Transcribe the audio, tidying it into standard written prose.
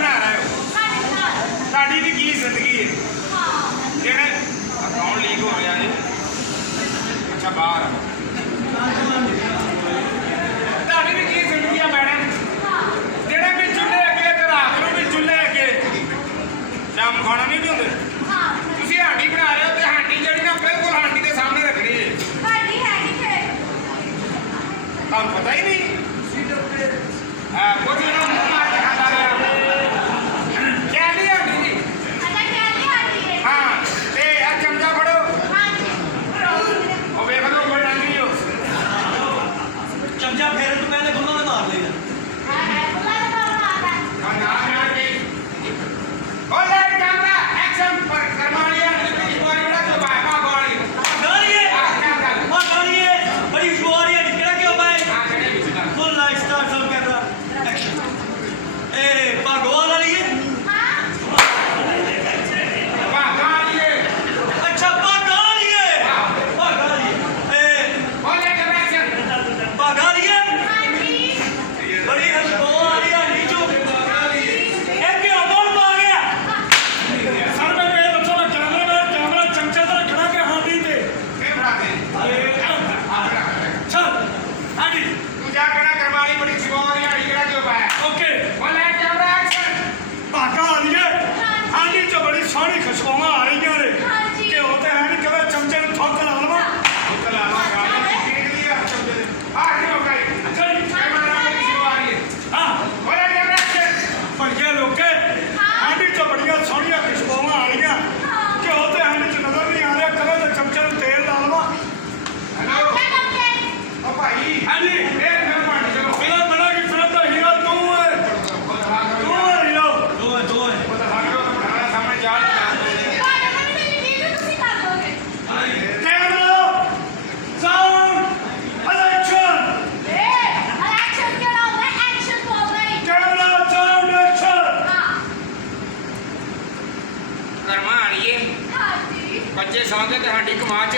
ਬਣਾ ਰਹੇ ਹੋ? ਤੁਹਾਡੀ ਦੀ ਕੀ ਜ਼ਿੰਦਗੀ ਹੈ? ਜਿਹੜੇ ਅਕਾਊਂਟ ਲੀਕ ਹੋ ਗਿਆ ਜੀ। ਅੱਛਾ ਬਾਹਰ ਤੁਹਾਡੀ ਵੀ ਕੀ ਜ਼ਿੰਦਗੀ ਆ ਮੈਡਮ? ਜਿਹੜੇ ਵੀ ਚੁੱਲ੍ਹੇ ਅੱਗੇ ਤੇ ਰਾਤ ਨੂੰ ਵੀ ਚੁੱਲ੍ਹੇ ਅੱਗੇ ਸ਼ਾਮ ਖਾਣਾ ਨਹੀਂ ਹੁੰਦੇ। ਤੁਸੀਂ ਹਾਂਡੀ ਬਣਾ ਰਹੇ ਹੋ ਤੇ ਹਾਂਡੀ ਜਿਹੜੀ ਨਾ ਬਿਲਕੁਲ ਹਾਂਡੀ ਦੇ ਸਾਹਮਣੇ ਰੱਖਣੀ ਹੈ। ਤੁਹਾਨੂੰ ਪਤਾ ਹੀ ਨਹੀਂ। ਕੁਝ ਨਾ ਮੂੰਹ ਮਾਰ ਕੇ ਖਾਂਦਾ ਰਿਹਾ। ਕਹਿੰਦੀ ਹਾਂਡੀ ਜੀ। ਹਾਂ ਤੇ ਆ ਚਮਚਾ ਫੜੋ। ਉਹ ਵੇਖ ਲਓ ਕੋਈ ਰੰਗ ਨਹੀਂ ਹੋ। ਚਮਚਾ ਫੇਰਨ ਤੋਂ ਪਹਿਲੇ ਗੁੱਲਾਂ ਨੇ ਮਾਰ ਲਈਦਾ। ਸਾਰੀ ਖੁਸ਼ਬੂਆਂ ਆ ਰਹੀਆਂ ਨੇ ਕਿ ਉਹ ਤੇ ਹੈ ਨਹੀਂ ਕਿਵੇਂ ਚਮਚੇ ਨੂੰ ਥੁੱਕ ਲਾ ਲਵਾਂ। ਭਈਏ ਲੋਕੇ ਹਾਂਡੀ ਚ ਬੜੀਆਂ ਸੋਹਣੀਆਂ ਖੁਸ਼ਬੂਆਂ ਆ ਰਹੀਆਂ ਕਿ ਉਹ ਤੇ ਹਾਂਡੀ ਚ ਨਜ਼ਰ ਨਹੀਂ ਆ ਰਿਹਾ ਕਿਵੇਂ ਤੇ ਚਮਚੇ ਨੂੰ ਤੇਲ ਲਾ ਲਵਾਂ। ਭਾਈ ਹਾਂਜੀ ਫਿਰ ਭਾਂਡੇ ਚਲੋ ਇਹਦਾ ਬੜਾ ਕੀ ਫਿਰਮ ਦਾ ਹੀਰਾ ਤੂੰ ਹੈ। ਤੂੰ ਹੈ ਹੀਰਾ। ਦੋ ਹੈ ਉਹ ਤਾਂ ਹੱਥ ਉਹ ਬਣਾਣਾ ਸਾਹਮਣੇ ਜਾਲ ਬੱਚੇ ਸੌਂ ਗਏ ਤੇ ਸਾਡੀ ਕਮਾਲ 'ਚ